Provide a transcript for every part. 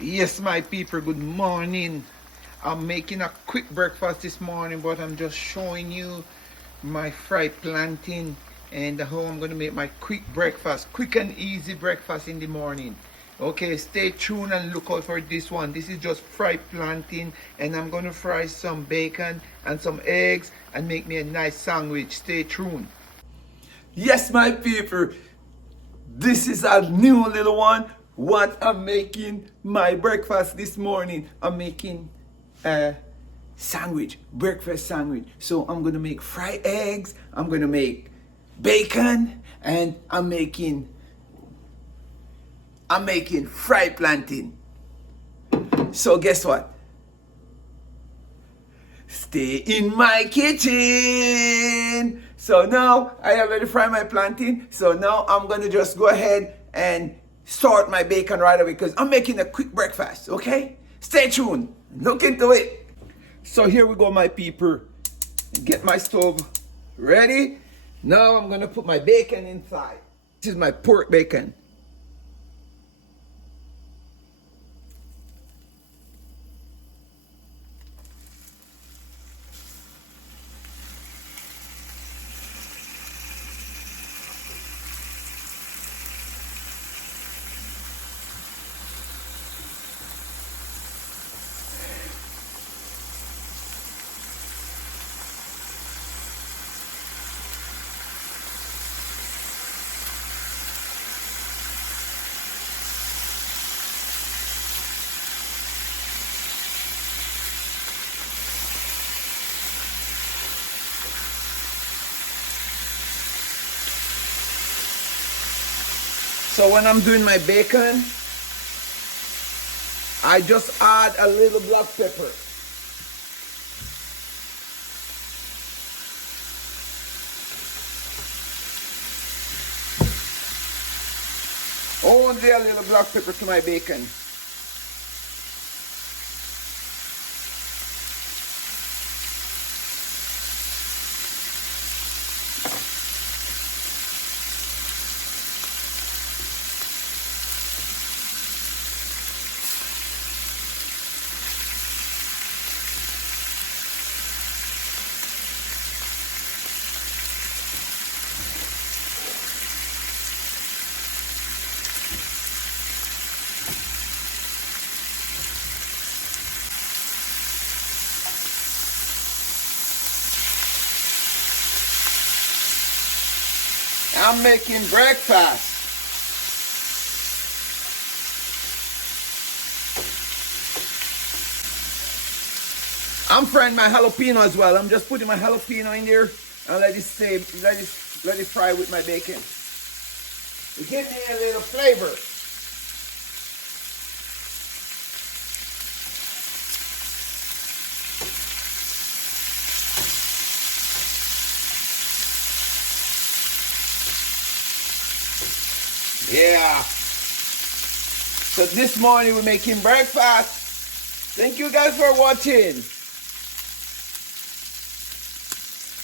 Yes, my people, good morning. I'm making a quick breakfast this morning, but I'm just showing you my fried plantain and how I'm going to make my quick breakfast, quick and easy breakfast in the morning. Okay, stay tuned and look out for this one. This is just fried plantain, and I'm going to fry some bacon and some eggs and make me a nice sandwich. Stay tuned. Yes, my people, this is a new little one. What I'm making my breakfast this morning. I'm making a sandwich, breakfast sandwich. So I'm gonna make fried eggs, I'm gonna make bacon, and I'm making fried plantain. So guess what? Stay in my kitchen. So now I already fried my plantain. So now I'm gonna just go ahead and start my bacon right away because I'm making a quick breakfast. Okay? Stay tuned. Look into it. So here we go, my people. Get my stove ready. Now I'm gonna put my bacon inside. This is my pork bacon. So when I'm doing my bacon, I just add a little black pepper. Only a little black pepper to my bacon. I'm making breakfast. I'm frying my jalapeno as well. I'm just putting my jalapeno in there and let it fry with my bacon. It gives me a little flavor. Yeah. So this morning we're making breakfast. Thank you guys for watching.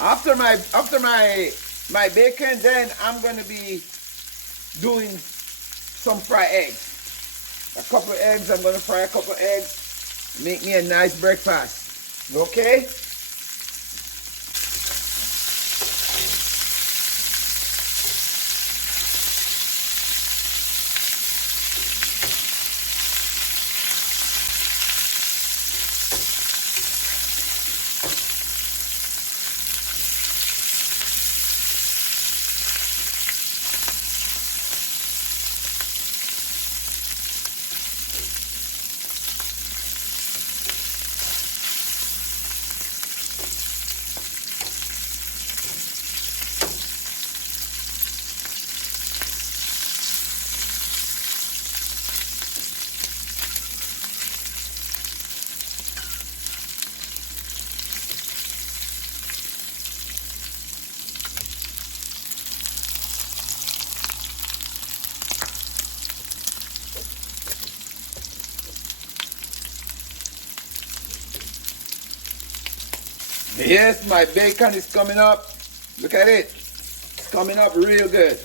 After my bacon, then I'm gonna be doing some fried eggs. A couple of eggs. I'm gonna fry a couple of eggs. Make me a nice breakfast. Okay? Yes, my bacon is coming up. Look at it. It's coming up real good.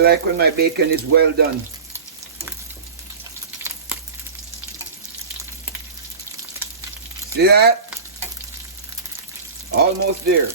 like when my bacon is well done. See that? Almost there.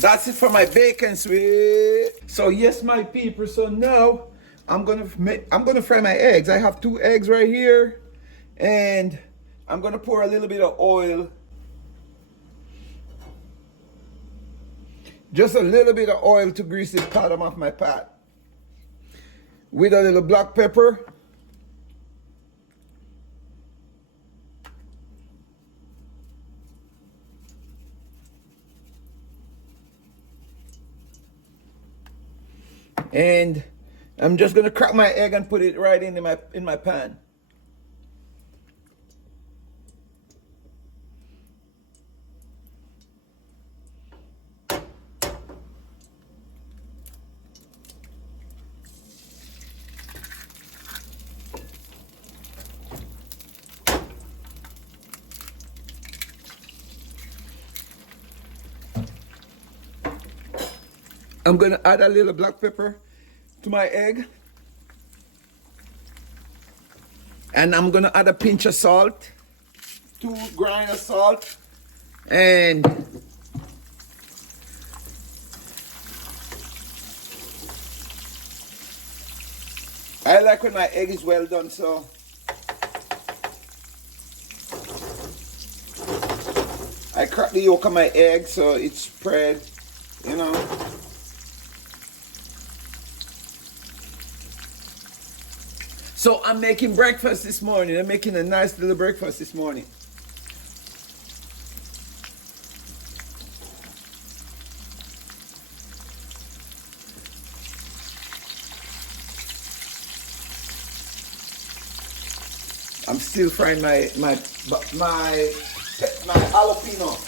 That's it for my bacon, sweet. So yes, my people. So now I'm gonna fry my eggs. I have 2 eggs right here, and I'm gonna pour a little bit of oil, just a little bit of oil to grease the bottom of my pot, with a little black pepper. And I'm just gonna crack my egg and put it right in my pan. I'm gonna add a little black pepper to my egg. And I'm gonna add a pinch of salt, 2 grains of salt. And I like when my egg is well done, so I crack the yolk of my egg so it's spread, you know. So I'm making breakfast this morning. I'm making a nice little breakfast this morning. I'm still frying my jalapeno.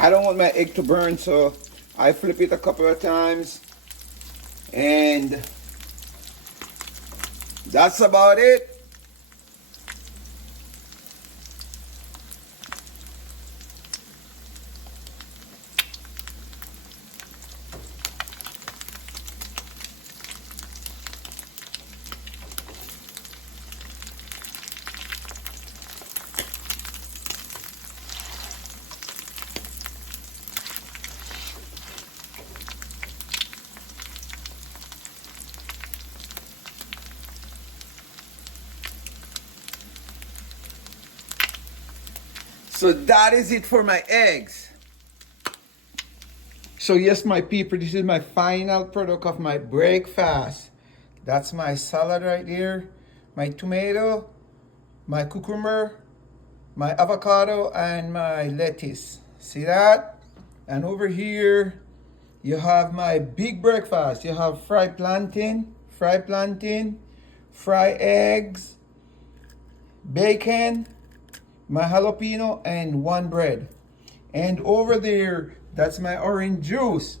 I don't want my egg to burn, so I flip it a couple of times, and that's about it. So that is it for my eggs. So yes, my people, this is my final product of my breakfast. That's my salad right there, my tomato, my cucumber, my avocado, and my lettuce. See that? And over here, you have my big breakfast. You have fried plantain, fried eggs, bacon, my jalapeno, and one bread. And over there, that's my orange juice.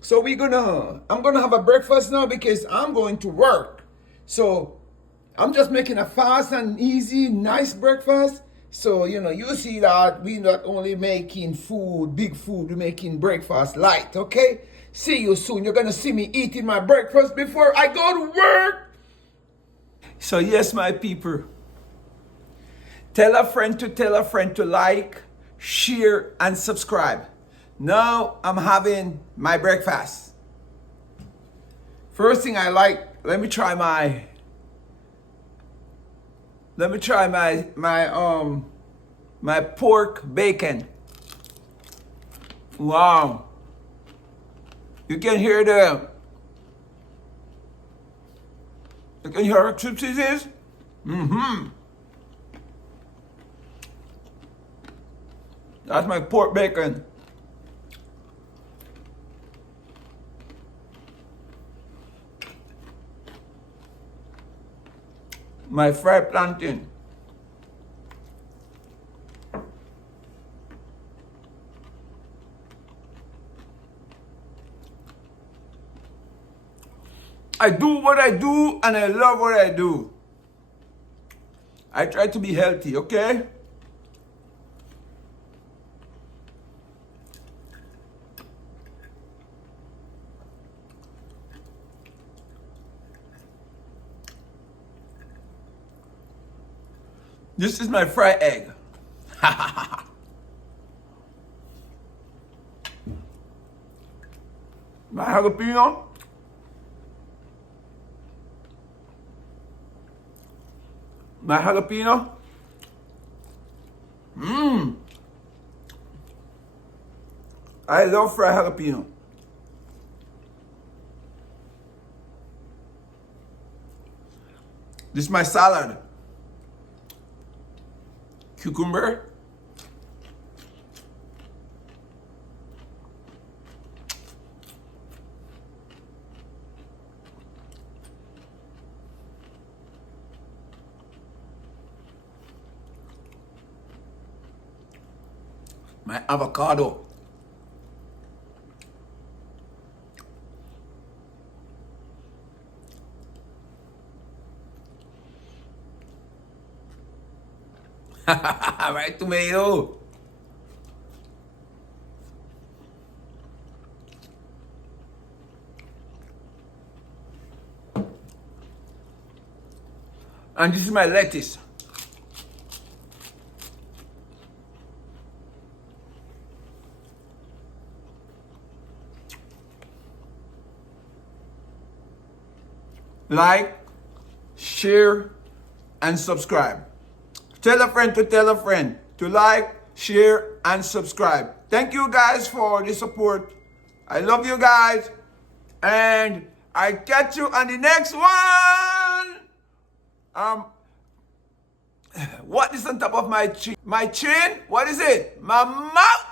So I'm gonna have a breakfast now because I'm going to work. So I'm just making a fast and easy, nice breakfast. So, you see that we're not only making food, big food, we're making breakfast light, okay? See you soon. You're gonna see me eating my breakfast before I go to work. So yes, my people, tell a friend to like, share, and subscribe. Now I'm having my breakfast. First thing I like, let me try my pork bacon. Wow. You can hear how crispy it is? That's my pork bacon. My fried plantain. I do what I do and I love what I do. I try to be healthy, okay? This is my fried egg. My jalapeno. My jalapeno. I love fried jalapeno. This is my salad. Cucumber. My avocado. My tomato. And this is my lettuce. Like, share, and subscribe. Tell a friend to like, share, and subscribe. Thank you guys for the support. I love you guys. And I catch you on the next one. What is on top of my chin? My chin? What is it? My mouth?